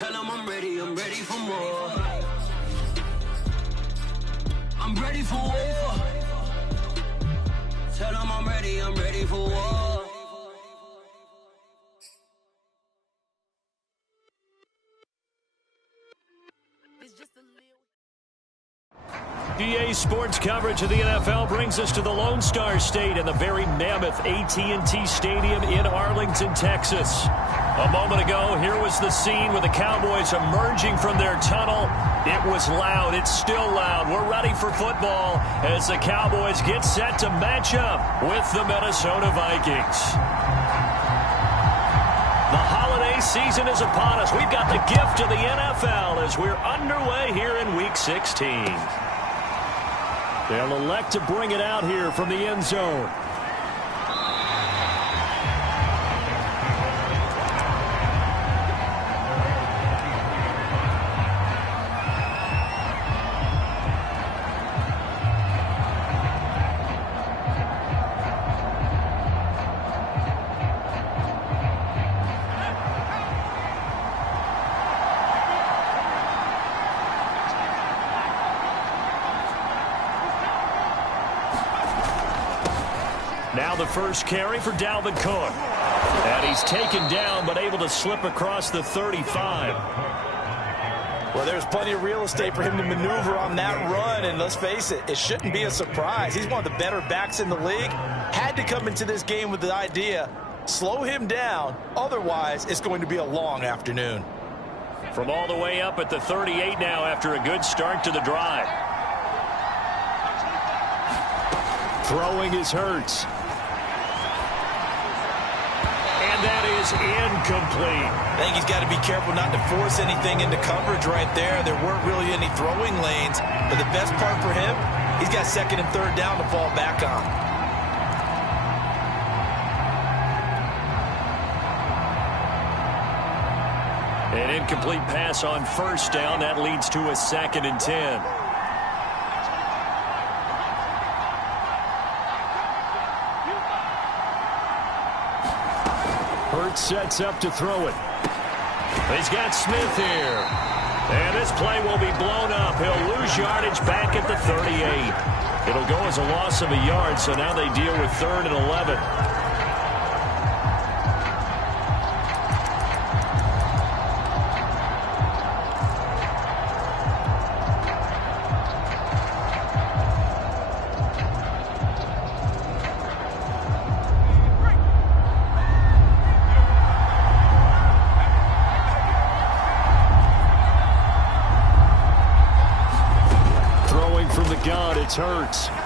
Tell them I'm ready for more. I'm ready for war. Tell them I'm ready for war. EA Sports coverage of the NFL brings us to the Lone Star State and the very mammoth AT&T Stadium in Arlington, Texas. A moment ago, here was the scene with the Cowboys emerging from their tunnel. It was loud. It's still loud. We're ready for football as the Cowboys get set to match up with the Minnesota Vikings. The holiday season is upon us. We've got the gift of the NFL as we're underway here in Week 16. They'll elect to bring it out here from the end zone. Now the first carry for Dalvin Cook. And he's taken down but able to slip across the 35. Well, there's plenty of real estate for him to maneuver on that run, and let's face it, it shouldn't be a surprise. He's one of the better backs in the league. Had to come into this game with the idea, slow him down, otherwise it's going to be a long afternoon. From all the way up at the 38 now after a good start to the drive. Throwing is Hurts. And that is incomplete. I think he's got to be careful not to force anything into coverage right there. There weren't really any throwing lanes, but the best part for him, he's got second and third down to fall back on. An incomplete pass on first down. That leads to a 2nd and 10. Hurts sets up to throw it. He's got Smith here. And this play will be blown up. He'll lose yardage back at the 38. It'll go as a loss of a yard, so now they deal with 3rd and 11. It's Hurts. And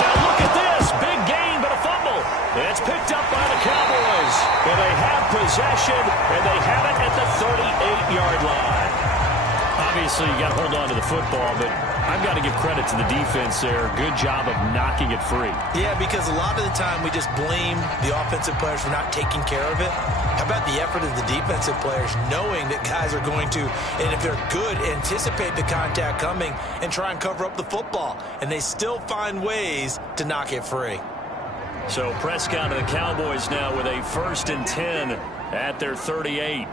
now look at this. Big gain, but a fumble. It's picked up by the Cowboys. And they have possession, and they have it at the 38-yard line. Obviously, you got to hold on to the football, but I've got to give credit to the defense there. Good job of knocking it free. Yeah, because a lot of the time we just blame the offensive players for not taking care of it. How about the effort of the defensive players knowing that guys are going to, and if they're good, anticipate the contact coming and try and cover up the football. And they still find ways to knock it free. So Prescott and the Cowboys now with a 1st and 10 at their 38.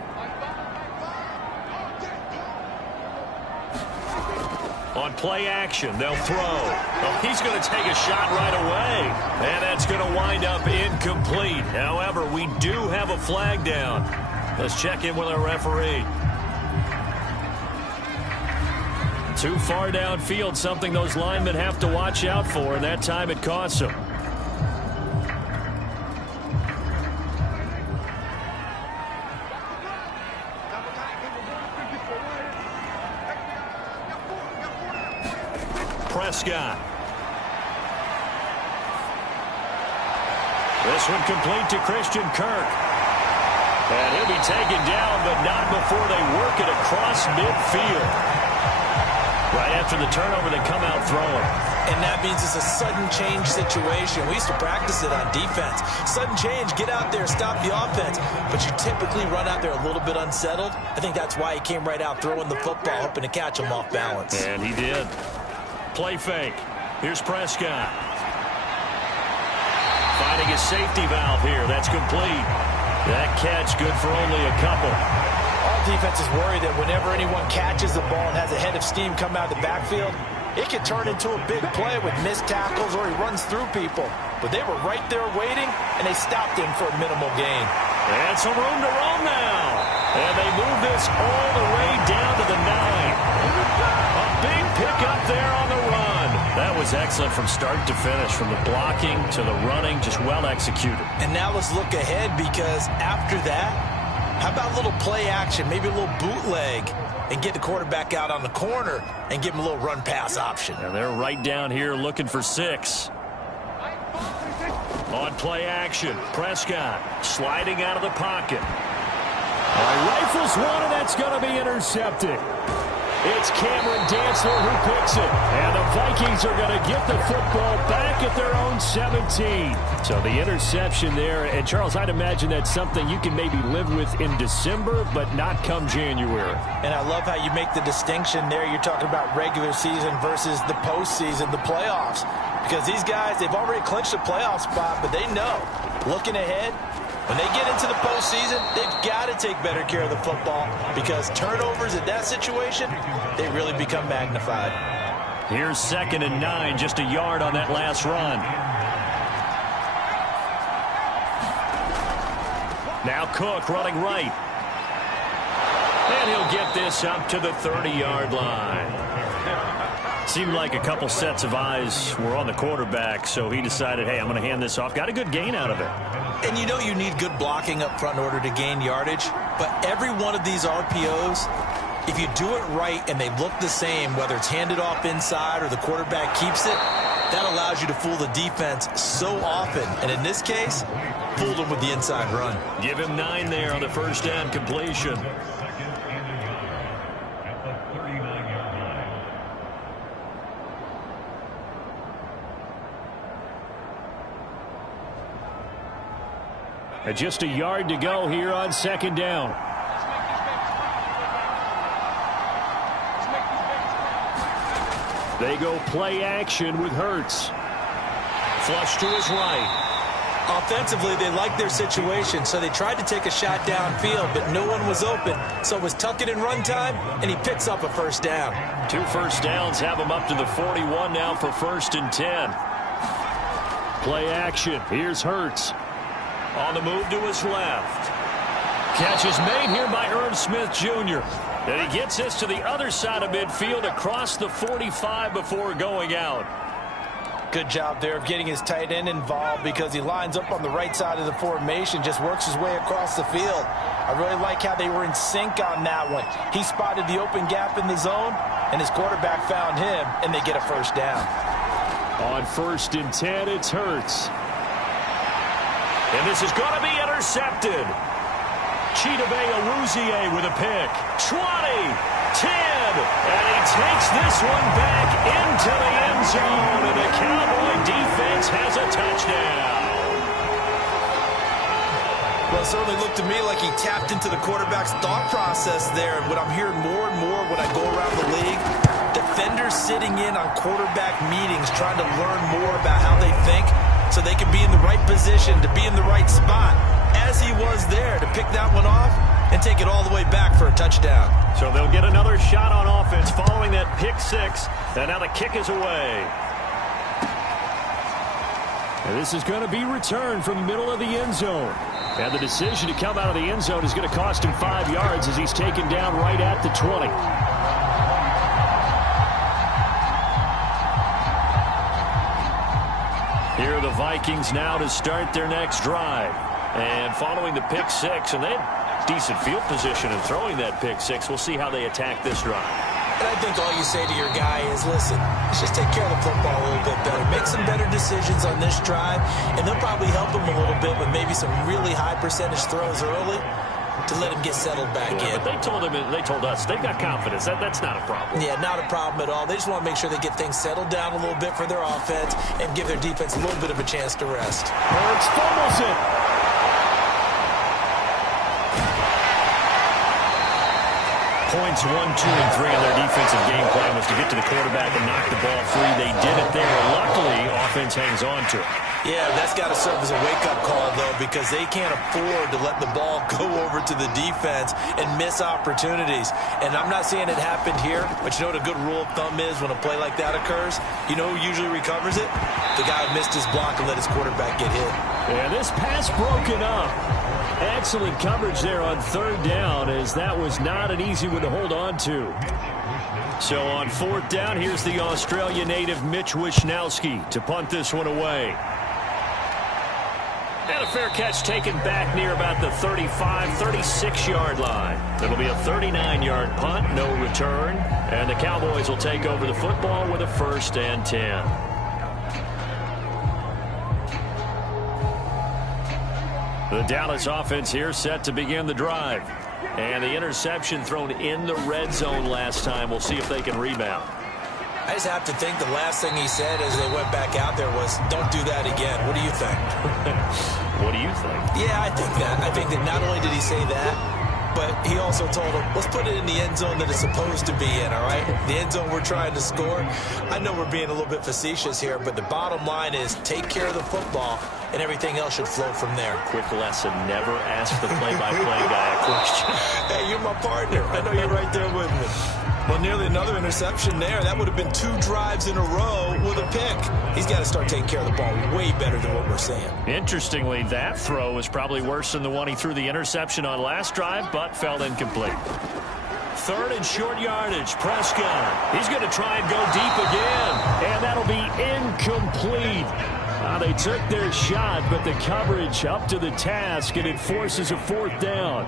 On play action, they'll throw. Oh, he's going to take a shot right away. And that's going to wind up incomplete. However, we do have a flag down. Let's check in with our referee. Too far downfield, something those linemen have to watch out for, and that time it costs them. Prescott. This one complete to Christian Kirk. And he'll be taken down, but not before they work it across midfield. Right after the turnover, they come out throwing. And that means it's a sudden change situation. We used to practice it on defense. Sudden change, get out there, stop the offense. But you typically run out there a little bit unsettled. I think that's why he came right out throwing the football, hoping to catch him off balance. And he did. Play fake. Here's Prescott. Finding a safety valve here. That's complete. That catch good for only a couple. All defenses worry that whenever anyone catches the ball and has a head of steam come out of the backfield, it can turn into a big play with missed tackles or he runs through people. But they were right there waiting, and they stopped him for a minimal gain. And some room to roam now. And they move this all the way down to the 9. A big pickup there on the run. That was excellent from start to finish, from the blocking to the running, just well executed. And now let's look ahead, because after that, how about a little play action, maybe a little bootleg, and get the quarterback out on the corner and give him a little run-pass option. And they're right down here looking for 6. On play action, Prescott sliding out of the pocket. Rifles one, and that's going to be intercepted. It's Cameron Dantzler who picks it. And the Vikings are going to get the football back at their own 17. So the interception there. And, Charles, I'd imagine that's something you can maybe live with in December, but not come January. And I love how you make the distinction there. You're talking about regular season versus the postseason, the playoffs. Because these guys, they've already clinched a playoff spot, but they know, looking ahead, when they get into the postseason, they've got to take better care of the football, because turnovers in that situation, they really become magnified. Here's 2nd and 9, just a yard on that last run. Now Cook running right. And he'll get this up to the 30-yard line. Seemed like a couple sets of eyes were on the quarterback, so he decided, hey, I'm going to hand this off. Got a good gain out of it. And you know you need good blocking up front in order to gain yardage, but every one of these RPOs, if you do it right and they look the same, whether it's handed off inside or the quarterback keeps it, that allows you to fool the defense so often. And in this case, fooled them with the inside run. Give him 9 there on the first down completion. And just a yard to go here on 2nd down. They go play action with Hurts. Flush to his right. Offensively, they liked their situation, so they tried to take a shot downfield, but no one was open. So it was tuck it in run time, and he picks up a first down. 2 first downs have him up to the 41 now for 1st and 10. Play action. Here's Hurts. On the move to his left. Catch is made here by Irv Smith Jr. And he gets this to the other side of midfield across the 45 before going out. Good job there of getting his tight end involved, because he lines up on the right side of the formation, just works his way across the field. I really like how they were in sync on that one. He spotted the open gap in the zone, and his quarterback found him, and they get a first down. On 1st and 10, it's Hurts. And this is going to be intercepted. Chidobe Awuzie with a pick. 20, 10, and he takes this one back into the end zone, and the Cowboy defense has a touchdown. Well, it certainly looked to me like he tapped into the quarterback's thought process there. And what I'm hearing more and more when I go around the league, defenders sitting in on quarterback meetings trying to learn more about how they think, so they can be in the right position, to be in the right spot, as he was there, to pick that one off and take it all the way back for a touchdown. So they'll get another shot on offense following that pick 6, and now the kick is away. And this is going to be returned from the middle of the end zone. And the decision to come out of the end zone is going to cost him 5 yards as he's taken down right at the 20. Here are the Vikings now to start their next drive. And following the pick 6, and they had decent field position in throwing that pick 6. We'll see how they attack this drive. And I think all you say to your guy is, listen, let's just take care of the football a little bit better. Make some better decisions on this drive, and they'll probably help him a little bit with maybe some really high percentage throws early to let him get settled back in. But they told us they've got confidence. That's not a problem. Yeah, not a problem at all. They just want to make sure they get things settled down a little bit for their offense and give their defense a little bit of a chance to rest. Hurts fumbles it. Points 1, 2, and 3 in their defensive game plan was to get to the quarterback and knock the ball free. They did it there. Luckily, offense hangs on to it. Yeah, that's got to serve as a wake-up call, though, because they can't afford to let the ball go over to the defense and miss opportunities. And I'm not saying it happened here, but you know what a good rule of thumb is when a play like that occurs? You know who usually recovers it? The guy who missed his block and let his quarterback get hit. And this pass broken up. Excellent coverage there on third down, as that was not an easy one to hold on to. So on fourth down, here's the Australia native Mitch Wishnowsky to punt this one away. And a fair catch taken back near about the 35, 36-yard line. It'll be a 39-yard punt, no return. And the Cowboys will take over the football with a 1st and 10. The Dallas offense here set to begin the drive. And the interception thrown in the red zone last time. We'll see if they can rebound. I just have to think the last thing he said as they went back out there was, don't do that again. What do you think? What do you think? Yeah, I think that. I think that not only did he say that, but he also told him, let's put it in the end zone that it's supposed to be in, all right? The end zone we're trying to score. I know we're being a little bit facetious here, but the bottom line is take care of the football, and everything else should flow from there. Quick lesson, never ask the play-by-play guy a question. Hey, you're my partner. I know you're right there with me. Well, nearly another interception there. That would have been 2 drives in a row with a pick. He's got to start taking care of the ball way better than what we're seeing. Interestingly, that throw was probably worse than the one he threw the interception on last drive, but fell incomplete. 3rd and short yardage. Prescott. He's going to try and go deep again, and that'll be incomplete. They took their shot, but the coverage up to the task, and it forces a 4th down.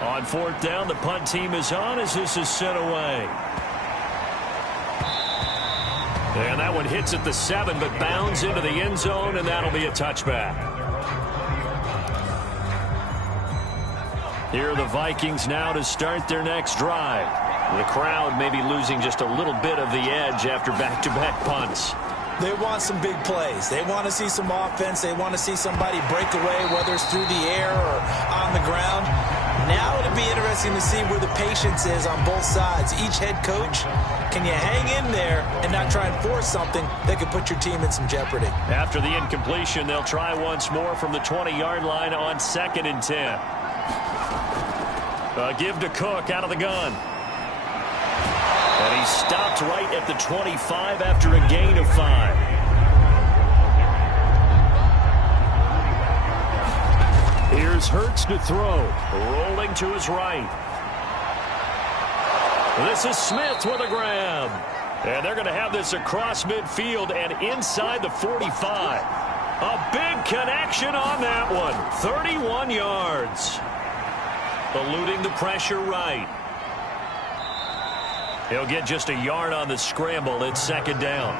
On 4th down, the punt team is on as this is sent away. And that one hits at the 7, but bounds into the end zone, and that'll be a touchback. Here are the Vikings now to start their next drive. The crowd may be losing just a little bit of the edge after back-to-back punts. They want some big plays. They want to see some offense. They want to see somebody break away, whether it's through the air or on the ground. Now it'll be interesting to see where the patience is on both sides. Each head coach, can you hang in there and not try and force something that could put your team in some jeopardy? After the incompletion, they'll try once more from the 20-yard line on 2nd and 10. Give to Cook out of the gun. And he stopped right at the 25 after a gain of 5. Here's Hurts to throw. Rolling to his right. This is Smith with a grab. And they're going to have this across midfield and inside the 45. A big connection on that one. 31 yards. Eluding the pressure right. He'll get just a yard on the scramble. It's 2nd down.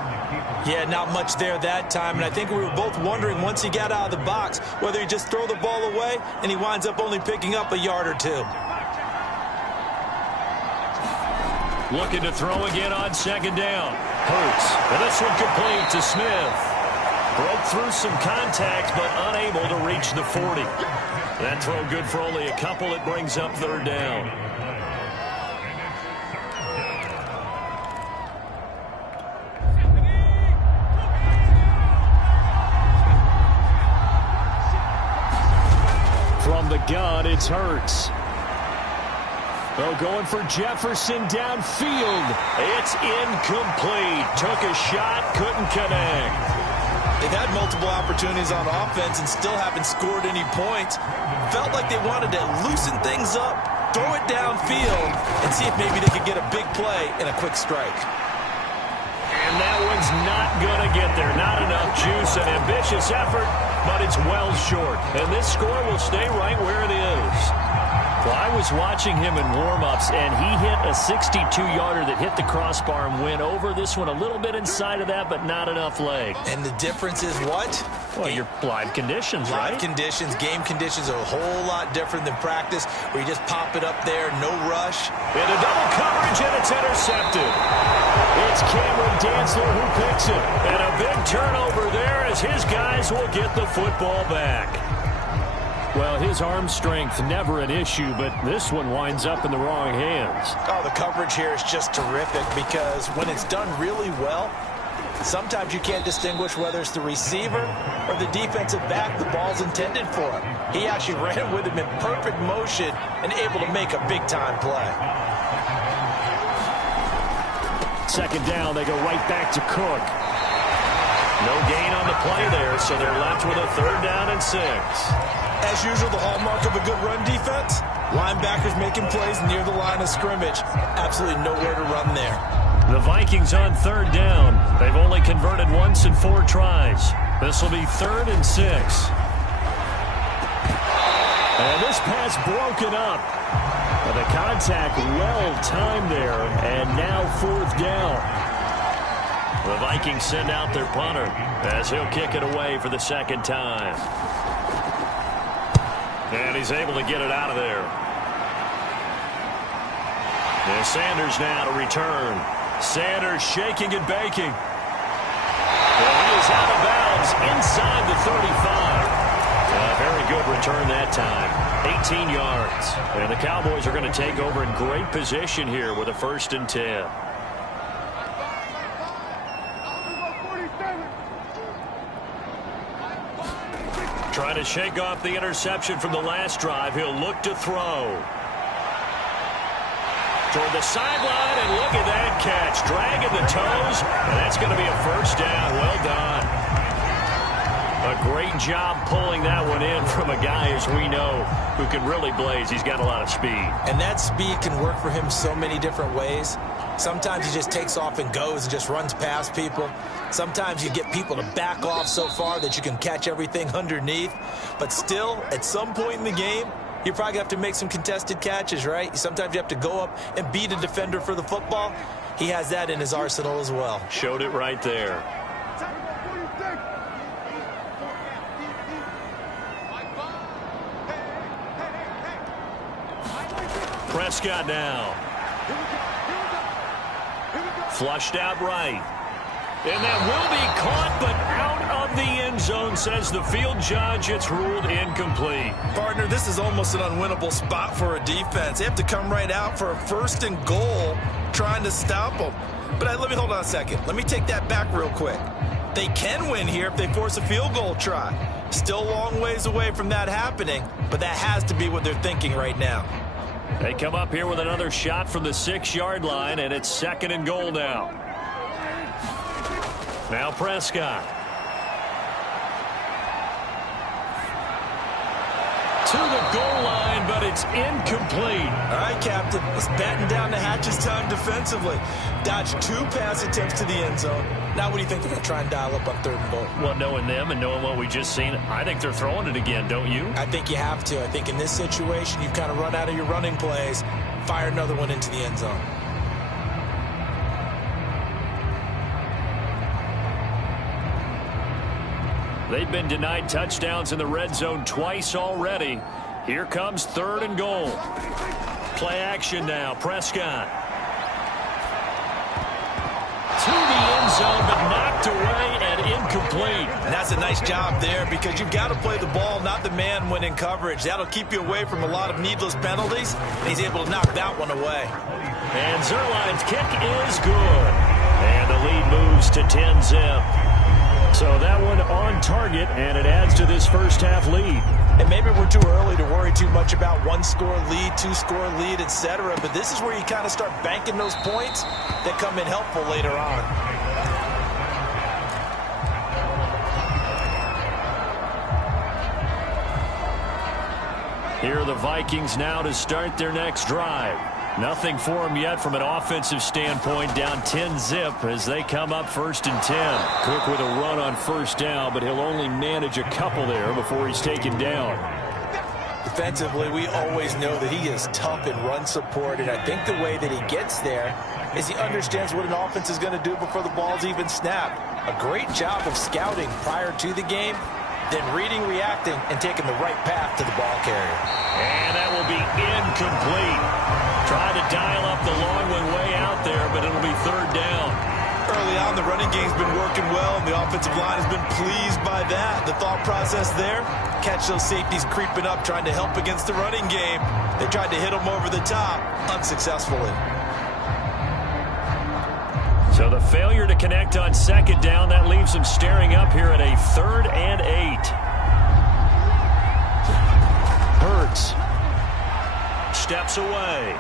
Yeah, not much there that time. And I think we were both wondering once he got out of the box whether he just throw the ball away and he winds up only picking up a yard or 2. Looking to throw again on 2nd down. Hurts. And this one complete to Smith. Broke through some contact but unable to reach the 40. That throw good for only a couple. It brings up 3rd down. From the gun, it's Hurts. Going for Jefferson downfield. It's incomplete. Took a shot, couldn't connect. They've had multiple opportunities on offense and still haven't scored any points. Felt like they wanted to loosen things up, throw it downfield, and see if maybe they could get a big play and a quick strike. And that one's not going to get there. Not enough juice, an ambitious effort, but it's well short. And this score will stay right where it is. Well, I was watching him in warm-ups, and he hit a 62-yarder that hit the crossbar and went over. This one a little bit inside of that, but not enough leg. And the difference is what? Well, your live conditions, right? Live conditions, game conditions are a whole lot different than practice, where you just pop it up there, no rush. Into double coverage, and it's intercepted. It's Cameron Dantzler who picks it. And a big turnover there as his guys will get the football back. Well, his arm strength never an issue, but this one winds up in the wrong hands. Oh, the coverage here is just terrific because when it's done really well, sometimes you can't distinguish whether it's the receiver or the defensive back the ball's intended for. He actually ran with him in perfect motion and able to make a big-time play. Second down, they go right back to Cook. No gain on the play there, so they're left with a 3rd down and 6. As usual, the hallmark of a good run defense, linebackers making plays near the line of scrimmage. Absolutely nowhere to run there. The Vikings on 3rd down. They've only converted once in 4 tries. This will be 3rd and 6. And this pass broken up. The contact well timed there, and now 4th down. The Vikings send out their punter as he'll kick it away for the 2nd time. And he's able to get it out of there. And Sanders now to return. Sanders shaking and baking. And he is out of bounds inside the 35. A very good return that time. 18 yards. And the Cowboys are going to take over in great position here with a 1st and 10. Trying to shake off the interception from the last drive. He'll look to throw. Toward the sideline, and look at that catch. Dragging the toes, and that's going to be a 1st down. Well done. A great job pulling that one in from a guy, as we know, who can really blaze. He's got a lot of speed. And that speed can work for him so many different ways. Sometimes he just takes off and goes and just runs past people. Sometimes you get people to back off so far that you can catch everything underneath. But still, at some point in the game, you probably have to make some contested catches, right? Sometimes you have to go up and beat a defender for the football. He has that in his arsenal as well. Showed it right there. Prescott now. Flushed out right. And that will be caught, but out of the end zone, says the field judge. It's ruled incomplete. Partner, this is almost an unwinnable spot for a defense. They have to come right out for a 1st and goal trying to stop them. But let me hold on a second. Let me take that back real quick. They can win here if they force a field goal try. Still a long ways away from that happening, but that has to be what they're thinking right now. They come up here with another shot from the 6-yard line, and it's 2nd and goal now. Now Prescott. To the goal line, but it's incomplete. All right, Captain. Let's batten down the hatches time defensively. Dodged 2 pass attempts to the end zone. Now what do you think they're going to try and dial up on 3rd and goal? Well, knowing them and knowing what we just seen, I think they're throwing it again, don't you? I think you have to. I think in this situation, you've kind of run out of your running plays. Fire another one into the end zone. They've been denied touchdowns in the red zone twice already. Here comes 3rd and goal. Play action now. Prescott. To the end zone, but knocked away and incomplete. And that's a nice job there because you've got to play the ball, not the man when in coverage. That'll keep you away from a lot of needless penalties, and he's able to knock that one away. And Zerline's kick is good. And the lead moves to 10-zip. So that one on target, and it adds to this first half lead. And maybe we're too early to worry too much about 1-score lead, 2-score lead, etc. But this is where you kind of start banking those points that come in helpful later on. Here are the Vikings now to start their next drive. Nothing for them yet from an offensive standpoint, down 10-zip as they come up 1st and 10. Cook with a run on 1st down, but he'll only manage a couple there before he's taken down. Defensively, we always know that he is tough in run support, and I think the way that he gets there is he understands what an offense is going to do before the ball's even snapped. A great job of scouting prior to the game, then reading, reacting, and taking the right path to the ball carrier. And that will be incomplete. Try to dial up the long one way out there, but it'll be 3rd down. Early down. The running game's been working well, and the offensive line has been pleased by that. The thought process there, catch those safeties creeping up, trying to help against the running game. They tried to hit them over the top, unsuccessfully. So the failure to connect on second down, that leaves them staring up here at a 3rd and 8. Hurts steps away.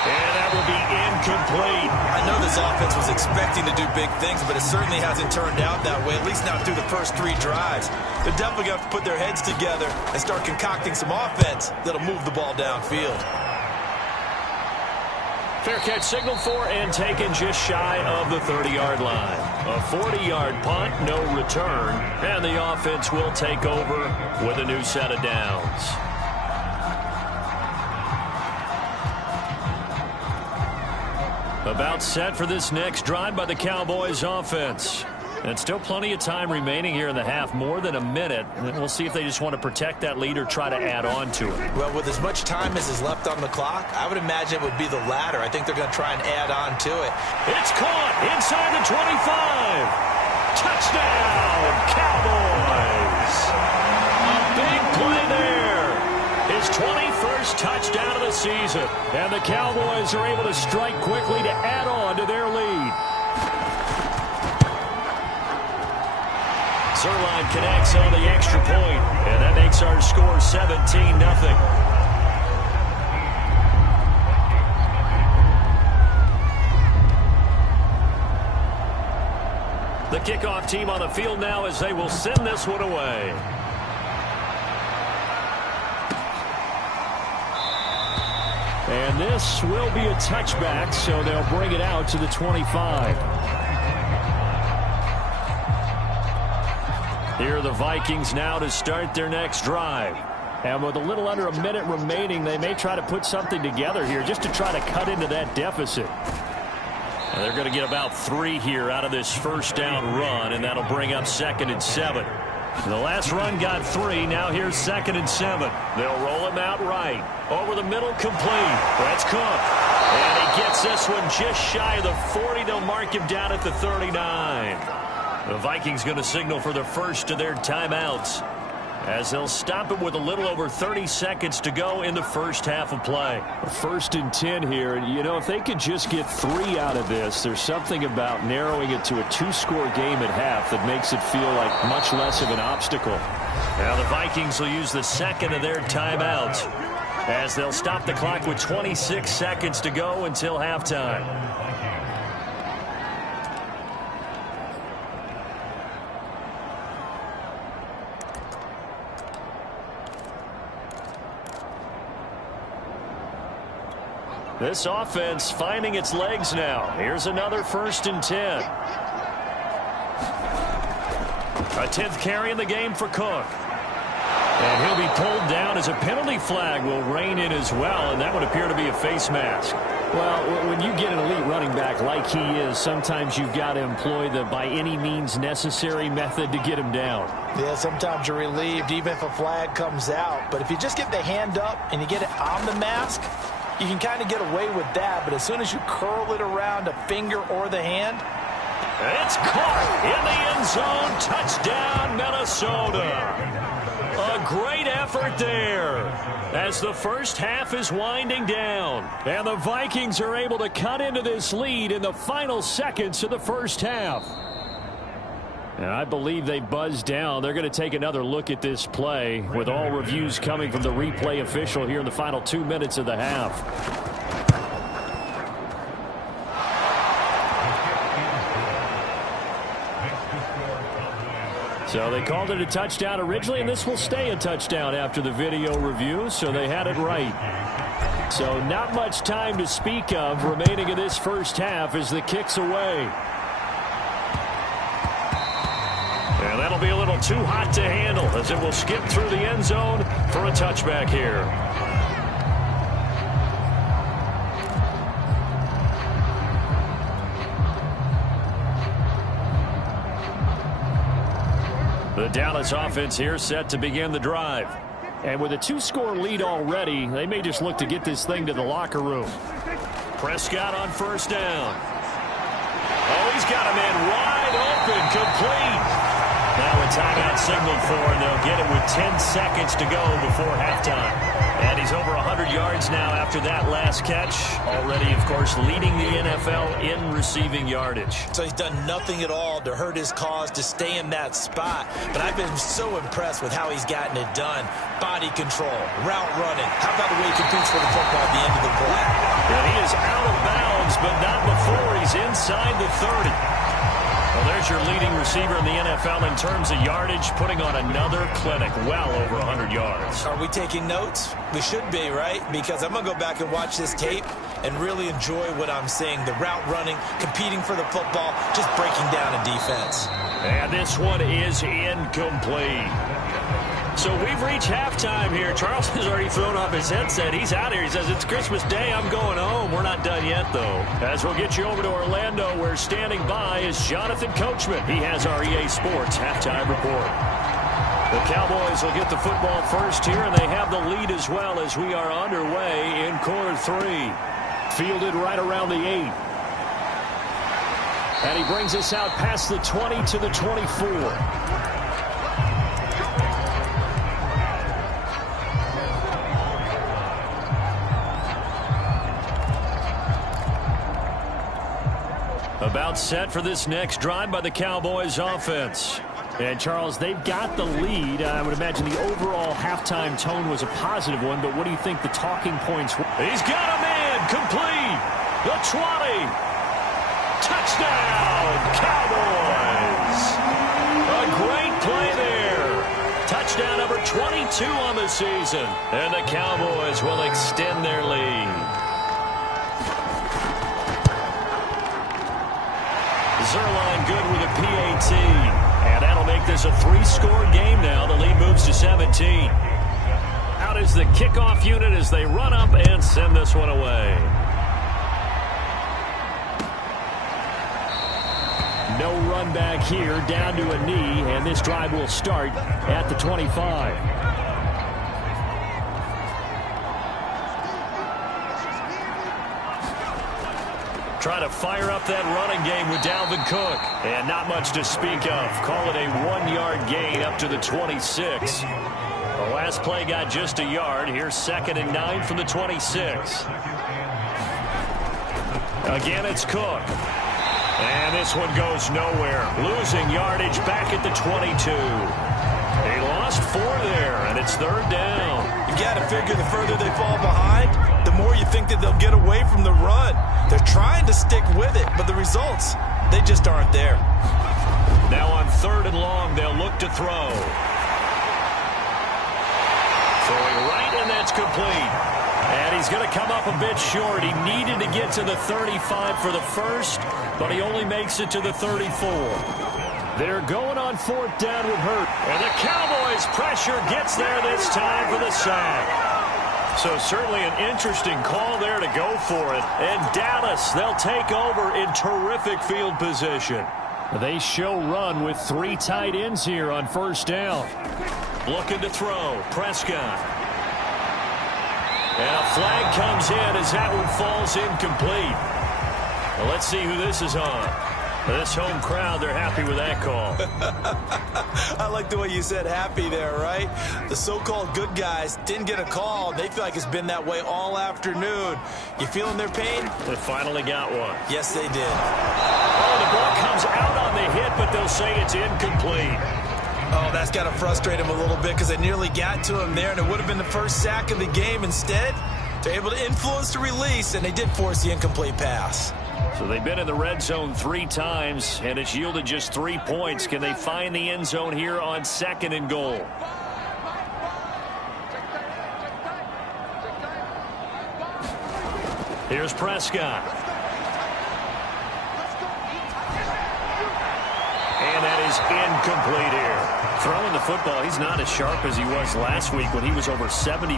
And that will be incomplete. I know this offense was expecting to do big things, but it certainly hasn't turned out that way, at least not through the first 3 drives. They're definitely going to have to put their heads together and start concocting some offense that'll move the ball downfield. Fair catch signaled for and taken just shy of the 30-yard line. A 40-yard punt, no return, and the offense will take over with a new set of downs. About set for this next drive by the Cowboys offense. And still plenty of time remaining here in the half, more than a minute. And we'll see if they just want to protect that lead or try to add on to it. Well, with as much time as is left on the clock, I would imagine it would be the latter. I think they're going to try and add on to it. It's caught inside the 25. Touchdown, Cowboys. A big play there. His 21st touchdown of the season. And the Cowboys are able to strike quickly to add on to their lead. Zerline connects on the extra point, and that makes our score 17-0. The kickoff team on the field now as they will send this one away. And this will be a touchback, so they'll bring it out to the 25. Here are the Vikings now to start their next drive. And with a little under a minute remaining, they may try to put something together here just to try to cut into that deficit. And they're going to get about 3 here out of this first down run, and that'll bring up 2nd and 7. The last run got 3. Now here's 2nd and 7. They'll roll him out right. Over the middle, complete. That's Cook. And he gets this one just shy of the 40. They'll mark him down at the 39. The Vikings going to signal for the first of their timeouts as they'll stop it with a little over 30 seconds to go in the first half of play. 1st and 10 here. And, you know, if they could just get 3 out of this, there's something about narrowing it to a 2-score game at half that makes it feel like much less of an obstacle. Now the Vikings will use the second of their timeouts as they'll stop the clock with 26 seconds to go until halftime. This offense finding its legs now. Here's another 1st and 10. A 10th carry in the game for Cook. And he'll be pulled down as a penalty flag will rein in as well, and that would appear to be a face mask. Well, when you get an elite running back like he is, sometimes you've got to employ the by any means necessary method to get him down. Yeah, sometimes you're relieved even if a flag comes out. But if you just get the hand up and you get it on the mask, you can kind of get away with that, but as soon as you curl it around a finger or the hand. It's caught in the end zone. Touchdown, Minnesota. A great effort there as the first half is winding down. And the Vikings are able to cut into this lead in the final seconds of the first half. And I believe they buzzed down. They're going to take another look at this play with all reviews coming from the replay official here in the final 2 minutes of the half. So they called it a touchdown originally, and this will stay a touchdown after the video review, so they had it right. So not much time to speak of remaining in this first half as the kick's away. And that'll be a little too hot to handle as it will skip through the end zone for a touchback here. The Dallas offense here set to begin the drive. And with a 2-score lead already, they may just look to get this thing to the locker room. Prescott on first down. He's got a man wide open, complete. Now a timeout signaled for, and they'll get it with 10 seconds to go before halftime. And he's over 100 yards now after that last catch. Already, of course, leading the NFL in receiving yardage. So he's done nothing at all to hurt his cause, to stay in that spot. But I've been so impressed with how he's gotten it done. Body control, route running. How about the way he competes for the football at the end of the play? And he is out of bounds, but not before he's inside the 30. Well, there's your leading receiver in the NFL in terms of yardage, putting on another clinic, well over 100 yards. Are we taking notes? We should be, right? Because I'm going to go back and watch this tape and really enjoy what I'm seeing. The route running, competing for the football, just breaking down a defense. And this one is incomplete. So we've reached halftime here. Charles has already thrown off his headset. He's out here. He says, it's Christmas Day. I'm going home. We're not done yet, though. As we'll get you over to Orlando, where standing by is Jonathan Coachman. He has our EA Sports halftime report. The Cowboys will get the football first here, and they have the lead as well as we are underway in quarter 3. Fielded right around the 8. And he brings us out past the 20 to the 24. About set for this next drive by the Cowboys offense. And, Charles, they've got the lead. I would imagine the overall halftime tone was a positive one, but what do you think the talking points were? He's got a man complete. The 20. Touchdown, Cowboys. A great play there. Touchdown number 22 on the season. And the Cowboys will extend their lead. Zerline good with a PAT. And that'll make this a 3-score game now. The lead moves to 17. Out is the kickoff unit as they run up and send this one away. No run back here, down to a knee, and this drive will start at the 25. Trying to fire up that running game with Dalvin Cook. And not much to speak of. Call it a 1-yard gain up to the 26. The last play got just a yard. Here's 2nd and 9 from the 26. Again, it's Cook. And this one goes nowhere. Losing yardage back at the 22. They lost 4 there, and it's 3rd down. You got to figure the further they fall behind, the more you think that they'll get away from the run. They're trying to stick with it, but the results, they just aren't there. Now on 3rd and long, they'll look to throw. Throwing right, and that's complete. And he's going to come up a bit short. He needed to get to the 35 for the first, but he only makes it to the 34. They're going on 4th down with Hurt. And the Cowboys' pressure gets there this time for the sack. So certainly an interesting call there to go for it. And Dallas, they'll take over in terrific field position. They show run with 3 tight ends here on 1st down. Looking to throw. Prescott. And a flag comes in as that one falls incomplete. Well, let's see who this is on. This home crowd, they're happy with that call. I like the way you said happy there, right? The so-called good guys didn't get a call. They feel like it's been that way all afternoon. You feeling their pain? They finally got one. Yes, they did. Oh, the ball comes out on the hit, but they'll say it's incomplete. Oh, that's got to frustrate him a little bit because they nearly got to him there, and it would have been the first sack of the game. Instead, they're able to influence the release, and they did force the incomplete pass. So they've been in the red zone 3 times, and it's yielded just 3 points. Can they find the end zone here on 2nd and goal? Here's Prescott. And that is incomplete here. Throwing the football, he's not as sharp as he was last week when he was over 70%.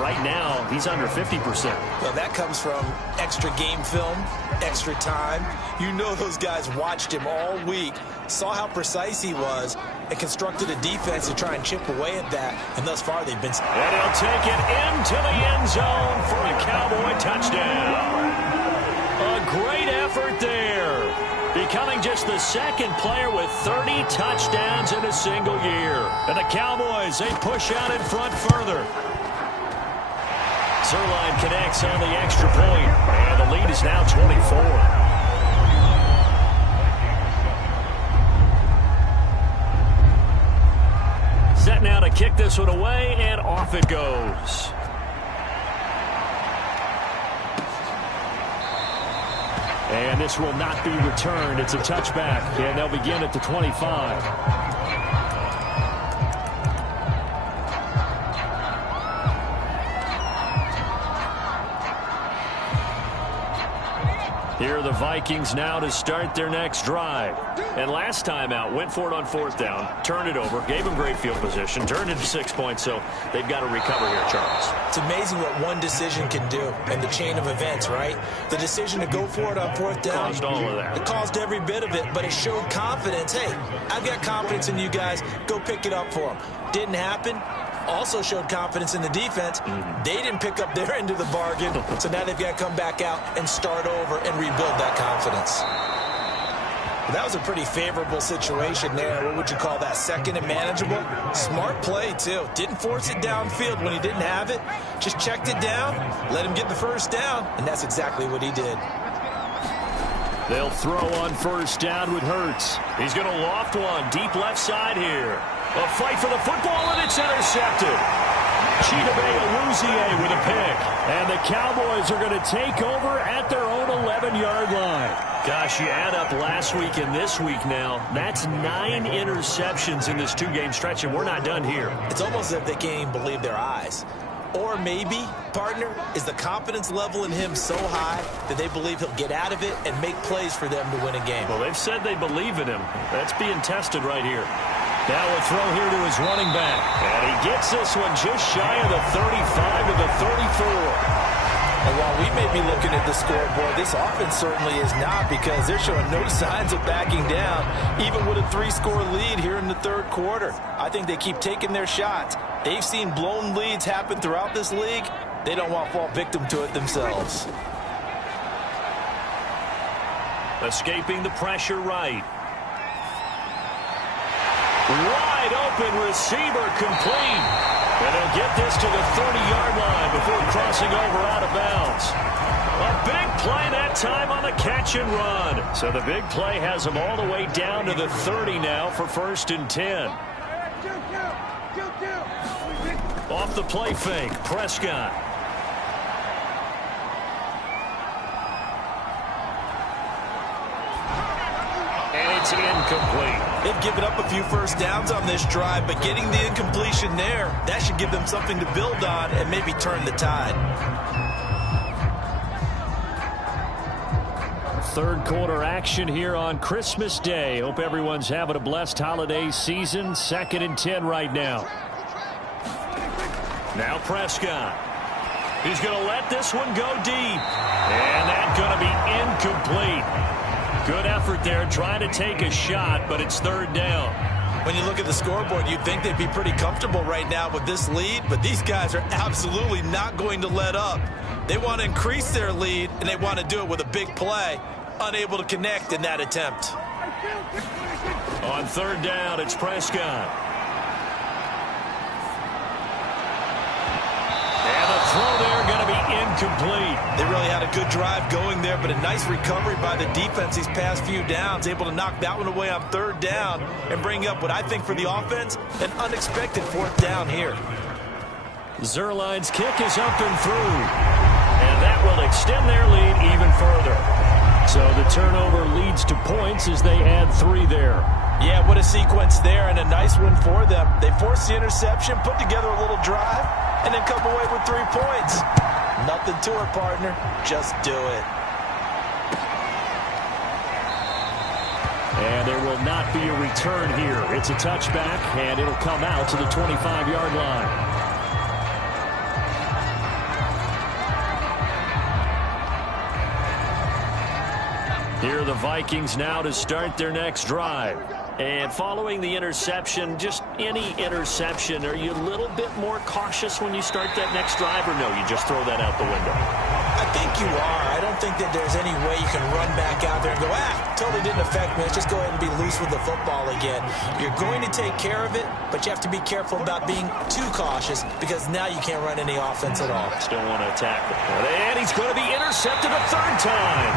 Right now, he's under 50%. Well, that comes from extra game film, extra time. You know those guys watched him all week, saw how precise he was, and constructed a defense to try and chip away at that. And thus far, they've been... And he'll take it into the end zone for a Cowboy touchdown. A great effort there. becoming just the second player with 30 touchdowns in a single year. And the Cowboys, they push out in front further. Zerline connects on the extra point, and the lead is now 24. Set now to kick this one away, and off it goes. And this will not be returned. It's a touchback, and they'll begin at the 25. Here are the Vikings now to start their next drive. And last time out, went for it on fourth down, turned it over, gave them great field position, turned it to 6 points, so they've got to recover here, Charles. It's amazing what one decision can do in the chain of events, right? The decision to go for it on fourth down. Caused all of that. It caused every bit of it, but it showed confidence. Hey, I've got confidence in you guys. Go pick it up for them. Didn't happen. Also showed confidence in the defense. They didn't pick up their end of the bargain, so now they've got to come back out and start over and rebuild that confidence. That was a pretty favorable situation there. What would you call that? Second and manageable? Smart play, too. Didn't force it downfield when he didn't have it. Just checked it down, let him get the first down, and that's exactly what he did. They'll throw on first down with Hurts. He's going to loft one deep left side here. A fight for the football, and it's intercepted. Chidobe Awuzie with a pick. And the Cowboys are going to take over at their own 11-yard line. Gosh, you add up last week and this week now. That's 9 interceptions in this two-game stretch, and we're not done here. It's almost as if they can't even believe their eyes. Or maybe, partner, is the confidence level in him so high that they believe he'll get out of it and make plays for them to win a game. Well, they've said they believe in him. That's being tested right here. Now a throw here to his running back. And he gets this one just shy of the 35 to the 34. And while we may be looking at the scoreboard, this offense certainly is not, because they're showing no signs of backing down, even with a 3-score lead here in the third quarter. I think they keep taking their shots. They've seen blown leads happen throughout this league. They don't want to fall victim to it themselves. Escaping the pressure right. Wide open receiver complete. And they'll get this to the 30-yard line before crossing over out of bounds. A big play that time on the catch and run. So the big play has them all the way down to the 30 now for 1st and 10. Off the play fake, Prescott. And it's incomplete. They've given up a few first downs on this drive, but getting the incompletion there, that should give them something to build on and maybe turn the tide. Third quarter action here on Christmas Day. Hope everyone's having a blessed holiday season. 2nd and 10 right now. Now Prescott. He's going to let this one go deep. And that's going to be incomplete. Good effort there, trying to take a shot, but it's 3rd down. When you look at the scoreboard, you'd think they'd be pretty comfortable right now with this lead, but these guys are absolutely not going to let up. They want to increase their lead, and they want to do it with a big play. Unable to connect in that attempt. On 3rd down, it's Prescott. And the throw there going to be incomplete. They really had a good drive going there, but a nice recovery by the defense these past few downs, able to knock that one away on 3rd down and bring up what I think for the offense, an unexpected 4th down here. Zerline's kick is up and through. And that will extend their lead even further. So the turnover leads to points as they add 3 there. Yeah, what a sequence there, and a nice one for them. They forced the interception, put together a little drive, and then come away with 3 points. Nothing to it, partner. Just do it. And there will not be a return here. It's a touchback, and it'll come out to the 25-yard line. Here are the Vikings now to start their next drive. And following the interception, just any interception, are you a little bit more cautious when you start that next drive, or no, you just throw that out the window? I think you are. I don't think that there's any way you can run back out there and go, totally didn't affect me. Let's just go ahead and be loose with the football again. You're going to take care of it, but you have to be careful about being too cautious because now you can't run any offense at all. Still want to attack him. And he's going to be intercepted a third time.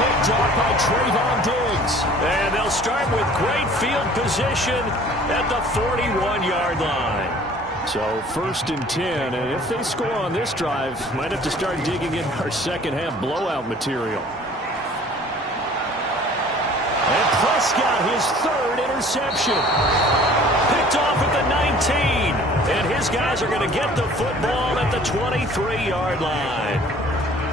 Picked off by Trayvon Diggs. And they'll start with great field position at the 41-yard line. So 1st and 10, and if they score on this drive, might have to start digging in our second-half blowout material. And Prescott, his 3rd interception. Picked off at the 19, and his guys are going to get the football at the 23-yard line.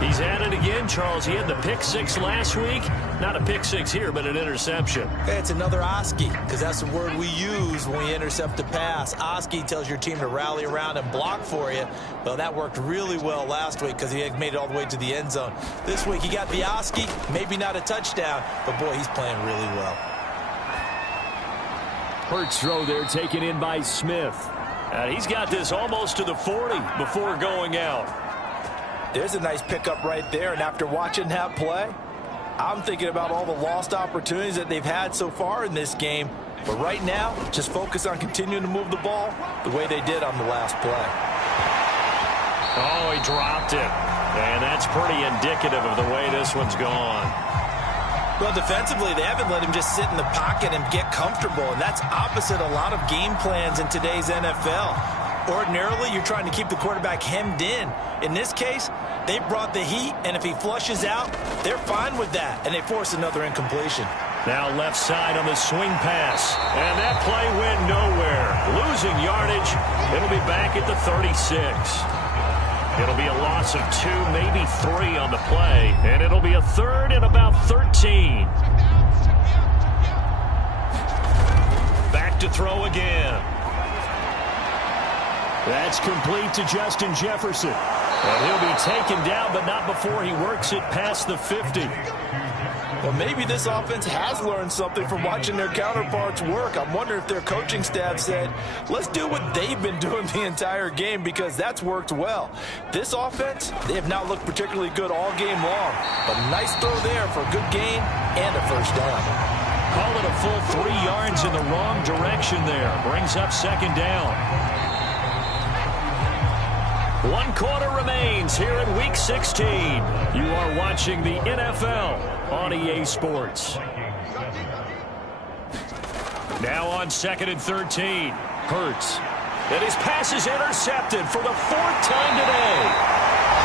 He's at it again, Charles. He had the pick 6 last week. Not a pick 6 here, but an interception. Hey, it's another Oski, because that's the word we use when we intercept a pass. Oski tells your team to rally around and block for you. Well, that worked really well last week because he made it all the way to the end zone. This week, he got the Oski, maybe not a touchdown, but boy, he's playing really well. Hurts throw there taken in by Smith. And he's got this almost to the 40 before going out. There's a nice pickup right there, and after watching that play, I'm thinking about all the lost opportunities that they've had so far in this game. But right now, just focus on continuing to move the ball the way they did on the last play. Oh, he dropped it. And that's pretty indicative of the way this one's gone. Well, defensively, they haven't let him just sit in the pocket and get comfortable, and that's opposite a lot of game plans in today's NFL. Ordinarily, you're trying to keep the quarterback hemmed in. In this case, they brought the heat, and if he flushes out, they're fine with that, and they force another incompletion. Now left side on the swing pass, and that play went nowhere. Losing yardage. It'll be back at the 36. It'll be a loss of 2, maybe 3 on the play, and it'll be a 3rd and about 13. Back to throw again. That's complete to Justin Jefferson. And he'll be taken down, but not before he works it past the 50. Well, maybe this offense has learned something from watching their counterparts work. I'm wondering if their coaching staff said, let's do what they've been doing the entire game because that's worked well. This offense, they have not looked particularly good all game long. But nice throw there for a good gain and a first down. Call it a full 3 yards in the wrong direction there. Brings up 2nd down. 1 quarter remains here in Week 16. You are watching the NFL on EA Sports. Now on 2nd and 13. Hurts. And his pass is intercepted for the 4th time today.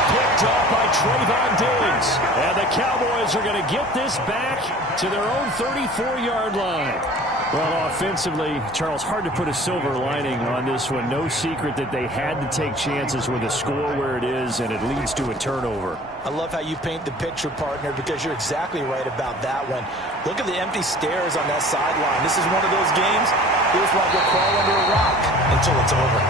Picked off by Trayvon Diggs. And the Cowboys are going to get this back to their own 34-yard line. Well, offensively, Charles, hard to put a silver lining on this one. No secret that they had to take chances with a score where it is, and it leads to a turnover. I love how you paint the picture, partner, because you're exactly right about that one. Look at the empty stairs on that sideline. This is one of those games, you just want to go crawl under a rock until it's over.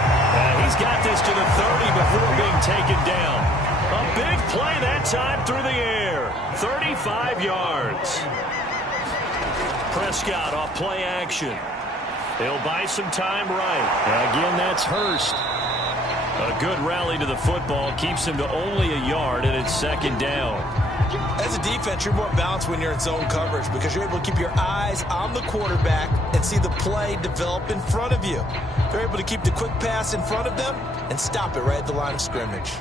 He's got this to the 30 before being taken down. A big play that time through the air. 35 yards. Prescott off play action. He'll buy some time right. Again, that's Hurst. A good rally to the football keeps him to only a yard, and it's 2nd down. As a defense, you're more balanced when you're in zone coverage because you're able to keep your eyes on the quarterback and see the play develop in front of you. They're able to keep the quick pass in front of them and stop it right at the line of scrimmage.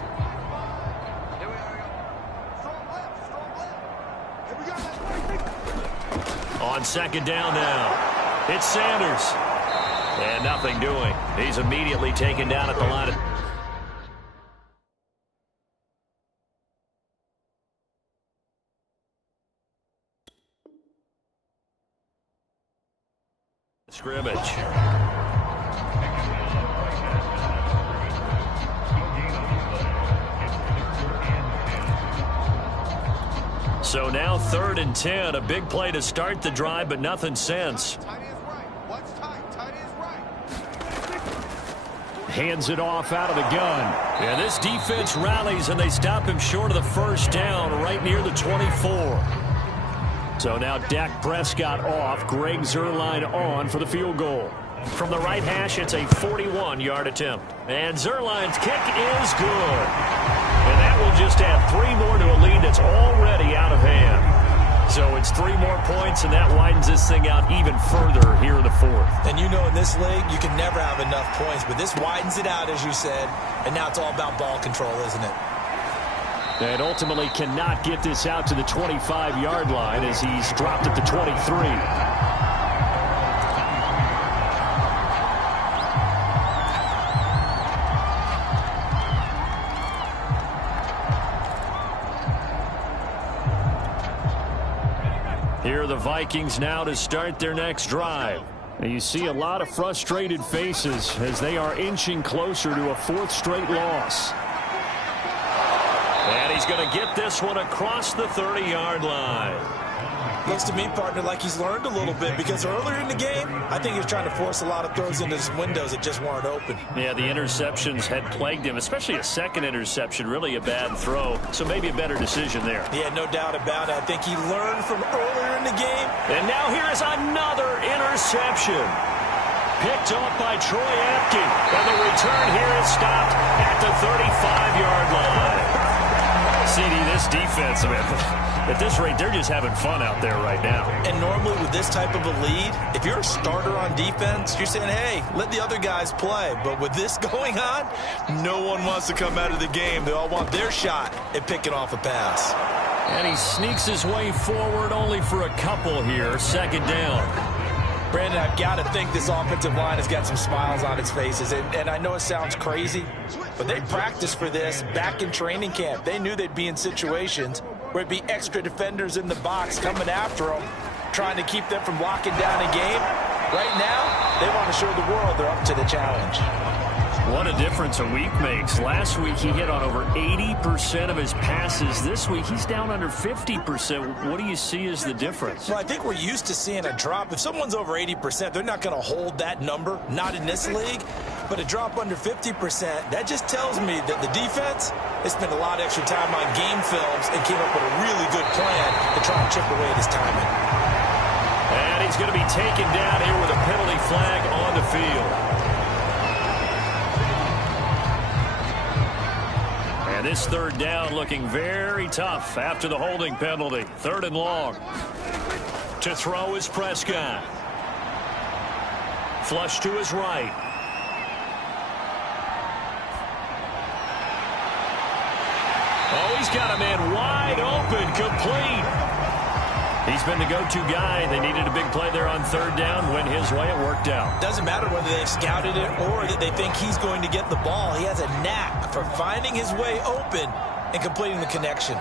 On 2nd down now, it's Sanders. And nothing doing. He's immediately taken down at the line of scrimmage. So now 3rd and 10, a big play to start the drive, but nothing since. Hands it off out of the gun. Yeah, this defense rallies, and they stop him short of the 1st down right near the 24. So now Dak Prescott off, Greg Zuerlein on for the field goal. From the right hash, it's a 41-yard attempt. And Zuerlein's kick is good. And that will just add 3 more to a lead that's already out of hand. So it's 3 more points, and that widens this thing out even further here in the fourth. And you know, in this league, you can never have enough points, but this widens it out, as you said, and now it's all about ball control, isn't it? And ultimately cannot get this out to the 25-yard line as he's dropped at the 23. Here are the Vikings now to start their next drive. And you see a lot of frustrated faces as they are inching closer to a 4th straight loss. And he's going to get this one across the 30-yard line. Looks to me, partner, like he's learned a little bit, because earlier in the game, I think he was trying to force a lot of throws into his windows that just weren't open. Yeah, the interceptions had plagued him, especially a second interception, really a bad throw. So maybe a better decision there. Yeah, no doubt about it. I think he learned from earlier in the game. And now here is another interception. Picked off by Troy Apke. And the return here is stopped at the 35-yard line. CD, this defense, I mean, at this rate, they're just having fun out there right now. And normally with this type of a lead, if you're a starter on defense, you're saying, hey, let the other guys play. But with this going on, no one wants to come out of the game. They all want their shot at picking off a pass. And he sneaks his way forward only for a couple here. 2nd down. Brandon, I've got to think this offensive line has got some smiles on its faces. And I know it sounds crazy, but they practiced for this back in training camp. They knew they'd be in situations where it'd be extra defenders in the box coming after them, trying to keep them from locking down a game. Right now, they want to show the world they're up to the challenge. What a difference a week makes. Last week, he hit on over 80% of his passes. This week, he's down under 50%. What do you see as the difference? Well, I think we're used to seeing a drop. If someone's over 80%, they're not going to hold that number, not in this league. But a drop under 50%, that just tells me that the defense, they spent a lot of extra time on game films and came up with a really good plan to try and chip away at his timing. And he's going to be taken down here with a penalty flag on the field. And this 3rd down looking very tough after the holding penalty. 3rd and long. To throw is Prescott. Flush to his right. Oh, he's got a man wide open, complete. He's been the go-to guy. They needed a big play there on 3rd down. Went his way. It worked out. Doesn't matter whether they've scouted it or that they think he's going to get the ball. He has a knack for finding his way open and completing the connection.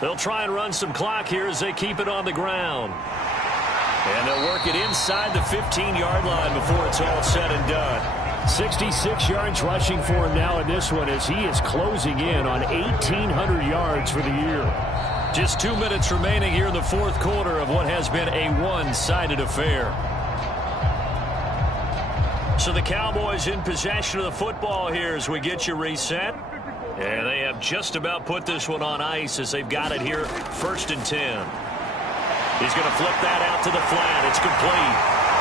They'll try and run some clock here as they keep it on the ground. And they'll work it inside the 15-yard line before it's all said and done. 66 yards rushing for him now in this one as he is closing in on 1,800 yards for the year. Just 2 minutes remaining here in the 4th quarter of what has been a one-sided affair. So the Cowboys in possession of the football here as we get you reset. And they have just about put this one on ice as they've got it here 1st and 10. He's going to flip that out to the flat. It's complete.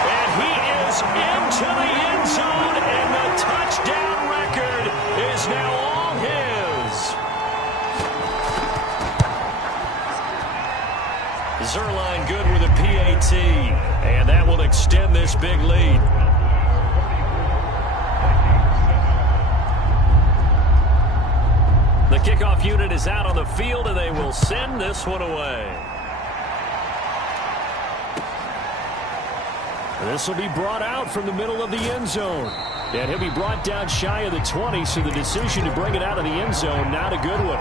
And he is into the end zone, and the touchdown record is now all his. Zerline good with a PAT, and that will extend this big lead. The kickoff unit is out on the field, and they will send this one away. This will be brought out from the middle of the end zone. And he'll be brought down shy of the 20, so the decision to bring it out of the end zone, not a good one.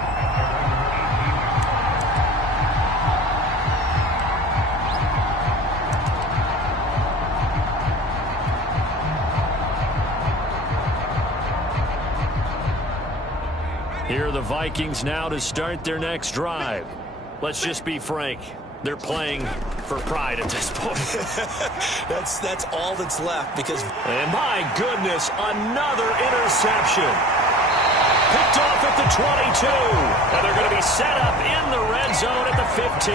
Here are the Vikings now to start their next drive. Let's just be frank. They're playing for pride at this point. That's all that's left because... And my goodness, another interception. Picked off at the 22. And they're going to be set up in the red zone at the 15.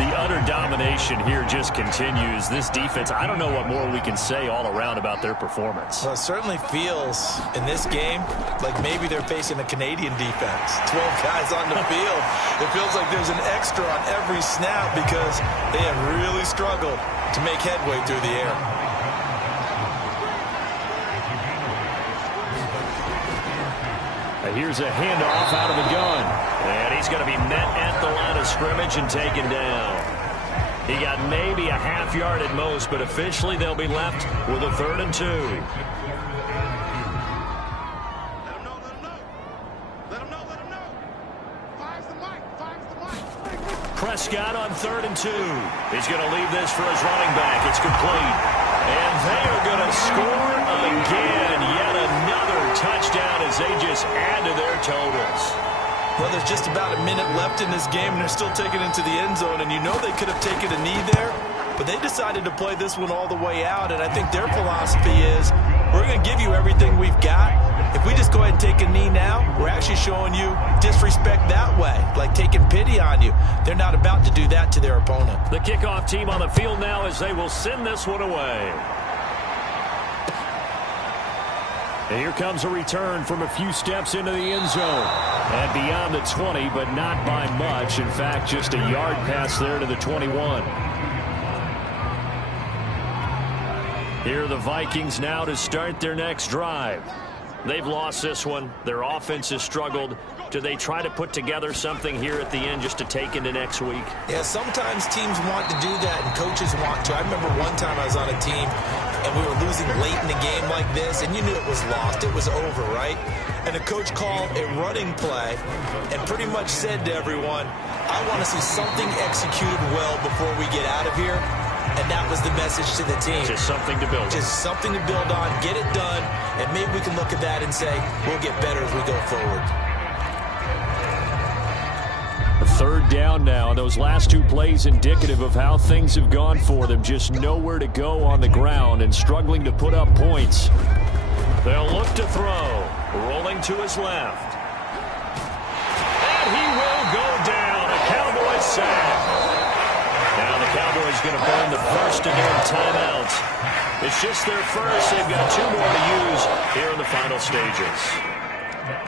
The utter domination here just continues. This defense, I don't know what more we can say all around about their performance. Well, it certainly feels in this game like maybe they're facing a Canadian defense. 12 guys on the field. It feels like there's an extra on every snap because they have really struggled to make headway through the air. Here's a handoff out of the gun. And he's going to be met at the line of scrimmage and taken down. He got maybe a half yard at most, but officially they'll be left with a 3rd and 2. Let him know. Fires the mic. Prescott on 3rd and 2. He's going to leave this for his running back. It's complete. And they are going to score again. Yet another touchdown as they just add to their totals. Well, there's just about a minute left in this game, and they're still taking it into the end zone. And you know they could have taken a knee there, but they decided to play this one all the way out. And I think their philosophy is, we're going to give you everything we've got. If we just go ahead and take a knee now, we're actually showing you disrespect that way, like taking pity on you. They're not about to do that to their opponent. The kickoff team on the field now as they will send this one away. And here comes a return from a few steps into the end zone. And beyond the 20, but not by much. In fact, just a yard pass there to the 21. Here are the Vikings now to start their next drive. They've lost this one. Their offense has struggled. Do they try to put together something here at the end just to take into next week? Yeah, sometimes teams want to do that and coaches want to. I remember one time I was on a team and we were losing late in the game like this, and you knew it was lost. It was over, right? And the coach called a running play and pretty much said to everyone, I want to see something executed well before we get out of here. And that was the message to the team. Just something to build on. Just something to build on, get it done, and maybe we can look at that and say, we'll get better as we go forward. 3rd down now. Those last 2 plays indicative of how things have gone for them. Just nowhere to go on the ground and struggling to put up points. They'll look to throw. Rolling to his left. And he will go down. A Cowboys sack. Now the Cowboys going to burn the first of their timeouts. It's just their first. They've got 2 more to use here in the final stages.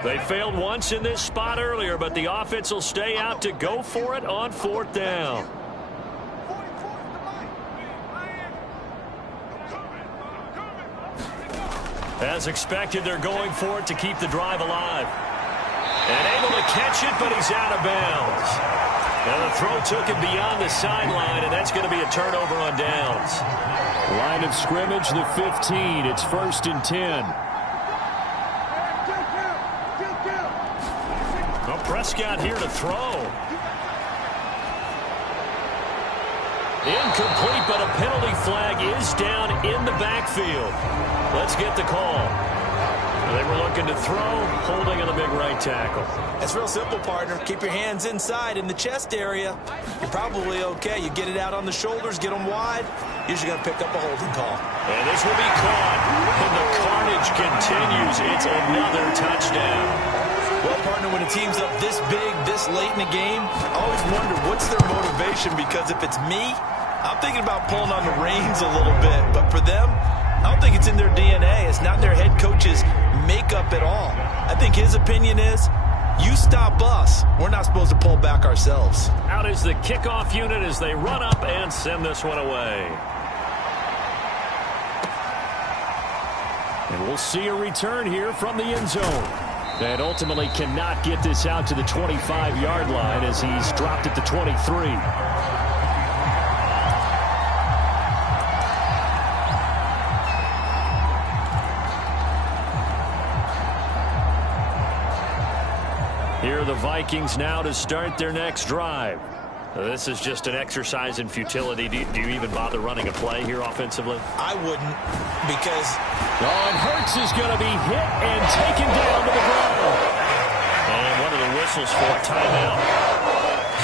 They failed once in this spot earlier, but the offense will stay out to go for it on 4th down. As expected, they're going for it to keep the drive alive. And able to catch it, but he's out of bounds. And the throw took him beyond the sideline, and that's going to be a turnover on downs. Line of scrimmage, the 15. It's 1st and 10. Well, Prescott here to throw. Incomplete, but a penalty flag is down in the backfield. Let's get the call. They were looking to throw, holding on the big right tackle. It's real simple, partner. Keep your hands inside in the chest area. You're probably okay. You get it out on the shoulders, get them wide. Usually going to pick up a holding call. And this will be caught. And the carnage continues. It's another touchdown. Well, partner, when a team's up this big, this late in the game, I always wonder what's their motivation, because if it's me, I'm thinking about pulling on the reins a little bit. But for them, I don't think it's in their DNA. It's not their head coach's makeup at all. I think his opinion is, you stop us. We're not supposed to pull back ourselves. Out is the kickoff unit as they run up and send this one away. And we'll see a return here from the end zone. And ultimately cannot get this out to the 25-yard line as he's dropped at the 23. Here are the Vikings now to start their next drive. This is just an exercise in futility. Do you even bother running a play here offensively? I wouldn't, because... Oh, and Hurts is going to be hit and taken down to the ground. And one of the whistles for a timeout.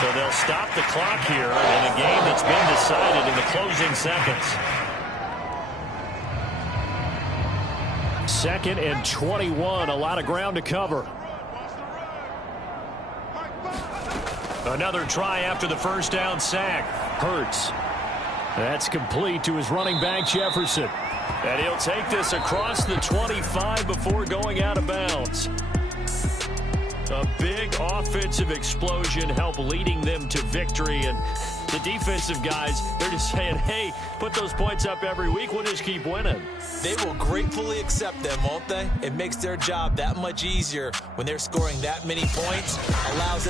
So they'll stop the clock here in a game that's been decided in the closing seconds. 2nd and 21, a lot of ground to cover. Another try after the first down sack. Hurts. That's complete to his running back, Jefferson. And he'll take this across the 25 before going out of bounds. A big offensive explosion helped leading them to victory. And the defensive guys, they're just saying, hey, put those points up every week. We'll just keep winning. They will gratefully accept them, won't they? It makes their job that much easier when they're scoring that many points. Allows them